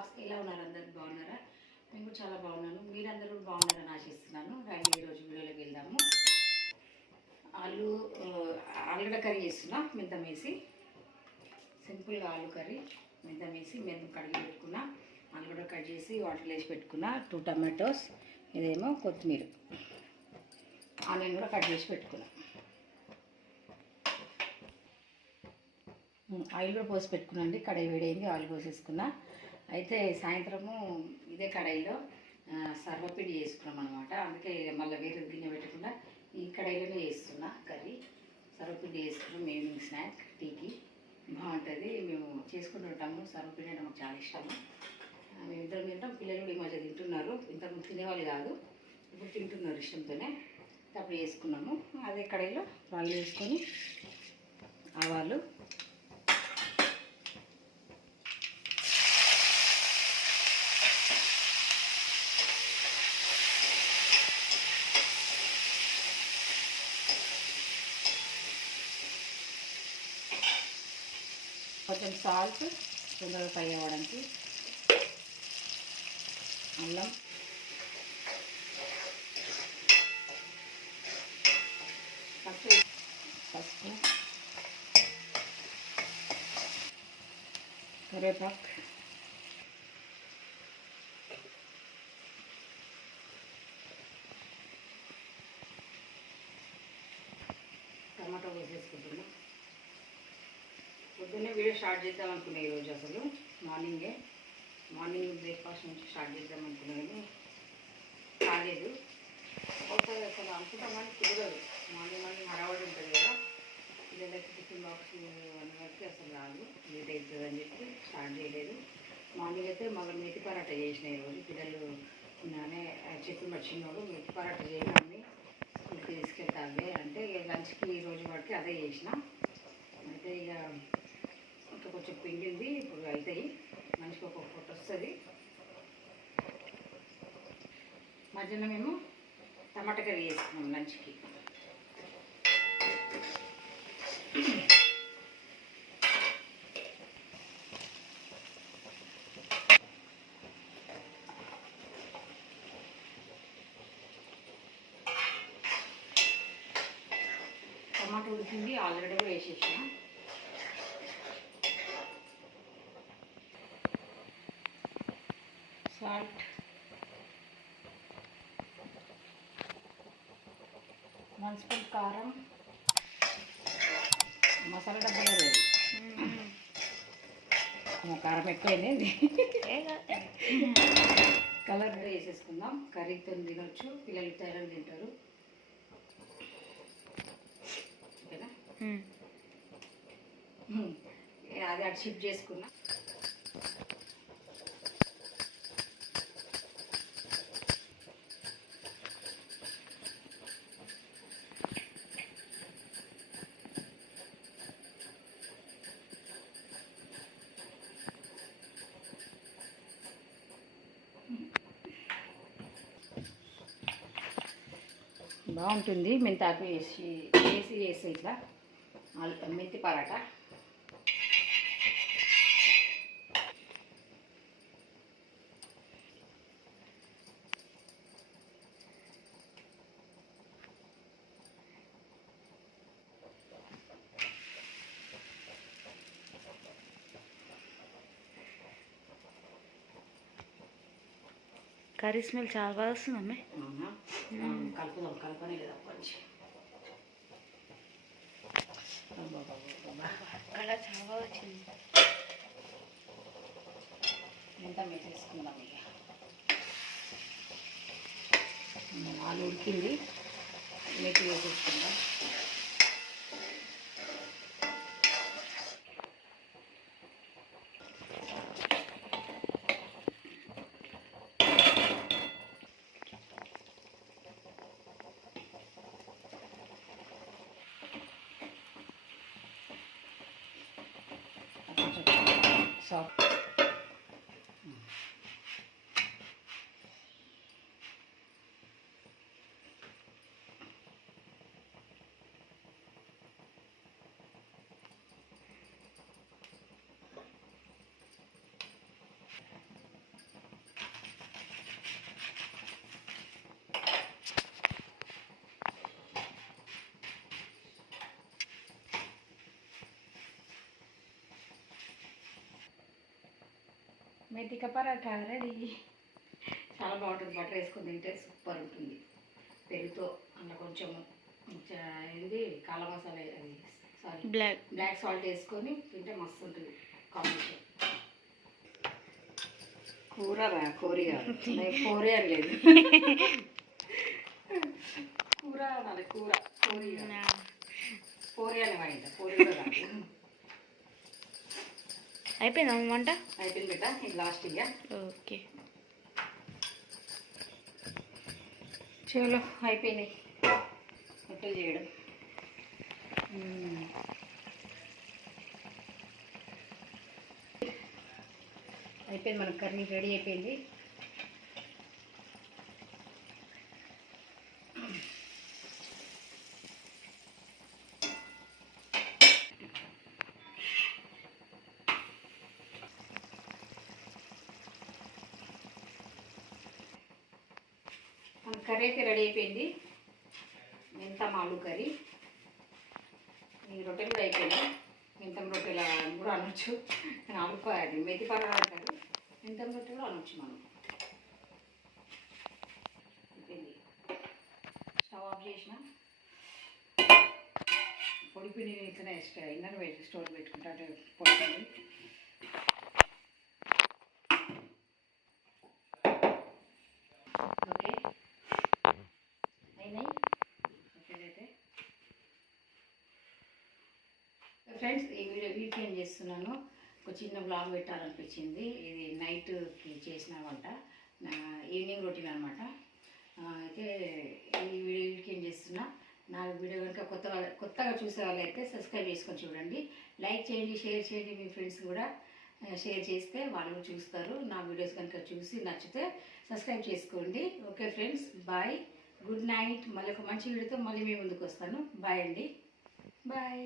Blogs ఎలా ఉన్నారు? అందరు బాగున్నారా? నేను కూడా చాలా బాగున్నాను. మీరందరూ కూడా బాగున్నారని ఆశిస్తున్నాను. రండి ఈరోజు వీడియోలోకి వెళ్దాము. ఆలుగడ్డ కర్రీ చేస్తున్నా. మెంతం వేసి సింపుల్గా ఆలు కర్రీ మెంతం వేసి మెంతం కడిగి పెట్టుకున్నా. ఆలుగడ్డ కట్ చేసి వాటర్లో వేసి పెట్టుకున్నా. 2 టమాటోస్, ఇదేమో కొత్తిమీర, ఆనియన్ కూడా కట్ చేసి పెట్టుకున్నా. ఆయిల్ కూడా పోసి పెట్టుకున్నాండి. కడాయి వేడైంది, ఆయిల్ పోసేసుకున్నా. అయితే సాయంత్రము ఇదే కడాయిలో సర్వపిండి చేసుకున్నాం అనమాట. అందుకే మళ్ళీ వేరే గిన్నె పెట్టకుండా ఈ కడాయిలోనే చేస్తున్నా కర్రీ. సర్వపిండి చేసుకున్నాం. ఈవినింగ్ స్నాక్ టీకి బాగుంటుంది. మేము చేసుకుంటుంటాము. సర్వపిండి అంటే మాకు చాలా ఇష్టము. మేము ఇద్దరం తింటాం. పిల్లలు కూడా ఈ మధ్య తింటున్నారు. ఇంతకుముందు తినేవాళ్ళు కాదు, ఇప్పుడు తింటున్నారు ఇష్టంతోనే. అప్పుడు వేసుకున్నాము. అదే కడాయిలో ఆయిల్ వేసుకొని ఆవాలు, కొంచెం సాల్ట్ తొందరగా ఫ్రై అవ్వడానికి, అల్లం, పసుపు, కరివేపాకు, టమాటో వేసేసుకుంటున్నాం. పొద్దున్నే వీడియో స్టార్ట్ చేద్దాం అనుకున్నాను ఈరోజు. అసలు మార్నింగ్ బ్రేక్ఫాస్ట్ నుంచి స్టార్ట్ చేద్దాం అనుకున్నాను, కాలేదు. ఒకసారి అసలు అనుకుంటామని కుదరదు. మార్నింగ్ హడావడి ఉంటుంది కదా, పిల్లలకి టిఫిన్ బాక్స్ అన్నకి అసలు రాదు, లేట్ అవుతుంది అని చెప్పి స్టార్ట్ చేయలేదు. మార్నింగ్ అయితే మళ్ళీ మెతి పరాటా చేసిన ఈరోజు. పిల్లలు నానే చెప్పి వచ్చినోడు మెతి పరాటా చేయడాన్ని స్కూల్కి తీసుకెళ్తాను అంటే లంచ్కి ఈరోజు వాడికి అదే చేసిన. అయితే ఇక ఇంకా కొంచెం పిండి ఉంది, ఇప్పుడు అవుతాయి. మంచిగా ఒక పూట వస్తుంది. మధ్యాహ్నం మేము టమాటా కర్రీ చేసుకున్నాం లంచ్కి. టమాటా ఉడికింది, ఆలుగడ్డ కూడా వేసేసిన. సాల్ట్, వన్ స్పూన్ కారం, మసాలా డబ్బాలో లేదు, కారం ఎక్కువైంది. కలర్ కూడా వేసేసుకుందాం. కర్రీతో తినొచ్చు, పిల్లలు తేడా తింటారు. ఓకేనా? అది అటు షిఫ్ట్ చేసుకున్నా. బాగుంటుంది. మెంతాకు వేసి ఇట్లా మెంతి పరాటా. కర్రీ స్మెల్ చాలా బాగా వస్తుంది అమ్మే. కలుపుదాం, కలపనే లేదా కొంచెం కలర్ చాలా బాగా వచ్చింది. ఎంత వేసేసుకుందాం. ఇక ఆలు ఉడికింది, మెతి వేసేసుకుందాం. సాఫ్ట్ మెతిక పరాటా రెడీ. చాలా బాగుంటుంది, బటర్ వేసుకొని తింటే సూపర్ ఉంటుంది. పెరుగుతో అందులో కొంచెం ఏంది కాల మసాలా, అది సారీ బ్లాక్ సాల్ట్ వేసుకొని తింటే మస్తు ఉంటుంది కాంబినేషన్. కూర కోరి కాదు, కోరి అని లేదు, కూర అనాలి, కూర కోరి కోరి అని వాయింట, కోరి కూడా కాదు. అయిపోయిందా వంట? అయిపోయింది బిడ్డ, ఇది లాస్ట్ ఇక. ఓకే చలో అయిపోయినాయి రొట్టెలు చేయడం. అయిపోయింది, మన కర్రీ రెడీ అయిపోయింది. మన కర్రీ అయితే రెడీ అయిపోయింది, మెంతం ఆలు కర్రీ. ఈ రొట్టెలు కూడా అయిపోయింది, మెంతం రొట్టెలు కూడా అనొచ్చు, ఆలు అది మెతి పరాటా అంటారు, మెంతం రొట్టె కూడా అనొచ్చు మనం. అయిపోయింది, స్టవ్ ఆఫ్ చేసిన. పొడి పిండి ఇట్లనే ఇన్నర్ స్టోర్ పెట్టుకుంటా పొడి పిండి. ఓకే అయినాయి అయితే. ఫ్రెండ్స్, ఈ వీడియో ఏం చేస్తున్నాను, ఒక చిన్న బ్లాగ్ పెట్టాలనిపించింది. ఇది నైట్కి చేసిన వంట, ఈవినింగ్ రొటీన్ అనమాట. అయితే ఈ వీడియోకి ఏం చేస్తున్నా, నా వీడియో కనుక కొత్తగా చూసే వాళ్ళైతే సబ్స్క్రైబ్ చేసుకొని చూడండి, లైక్ చేయండి, షేర్ చేయండి. మీ ఫ్రెండ్స్ కూడా షేర్ చేస్తే వాళ్ళు చూస్తారు. నా వీడియోస్ కనుక చూసి నచ్చితే సబ్స్క్రైబ్ చేసుకోండి. Okay friends, bye, good night. మళ్ళీ ఒక మంచి వీడియోతో మళ్ళీ మీ ముందుకు వస్తాను. బాయ్ అండి, బాయ్.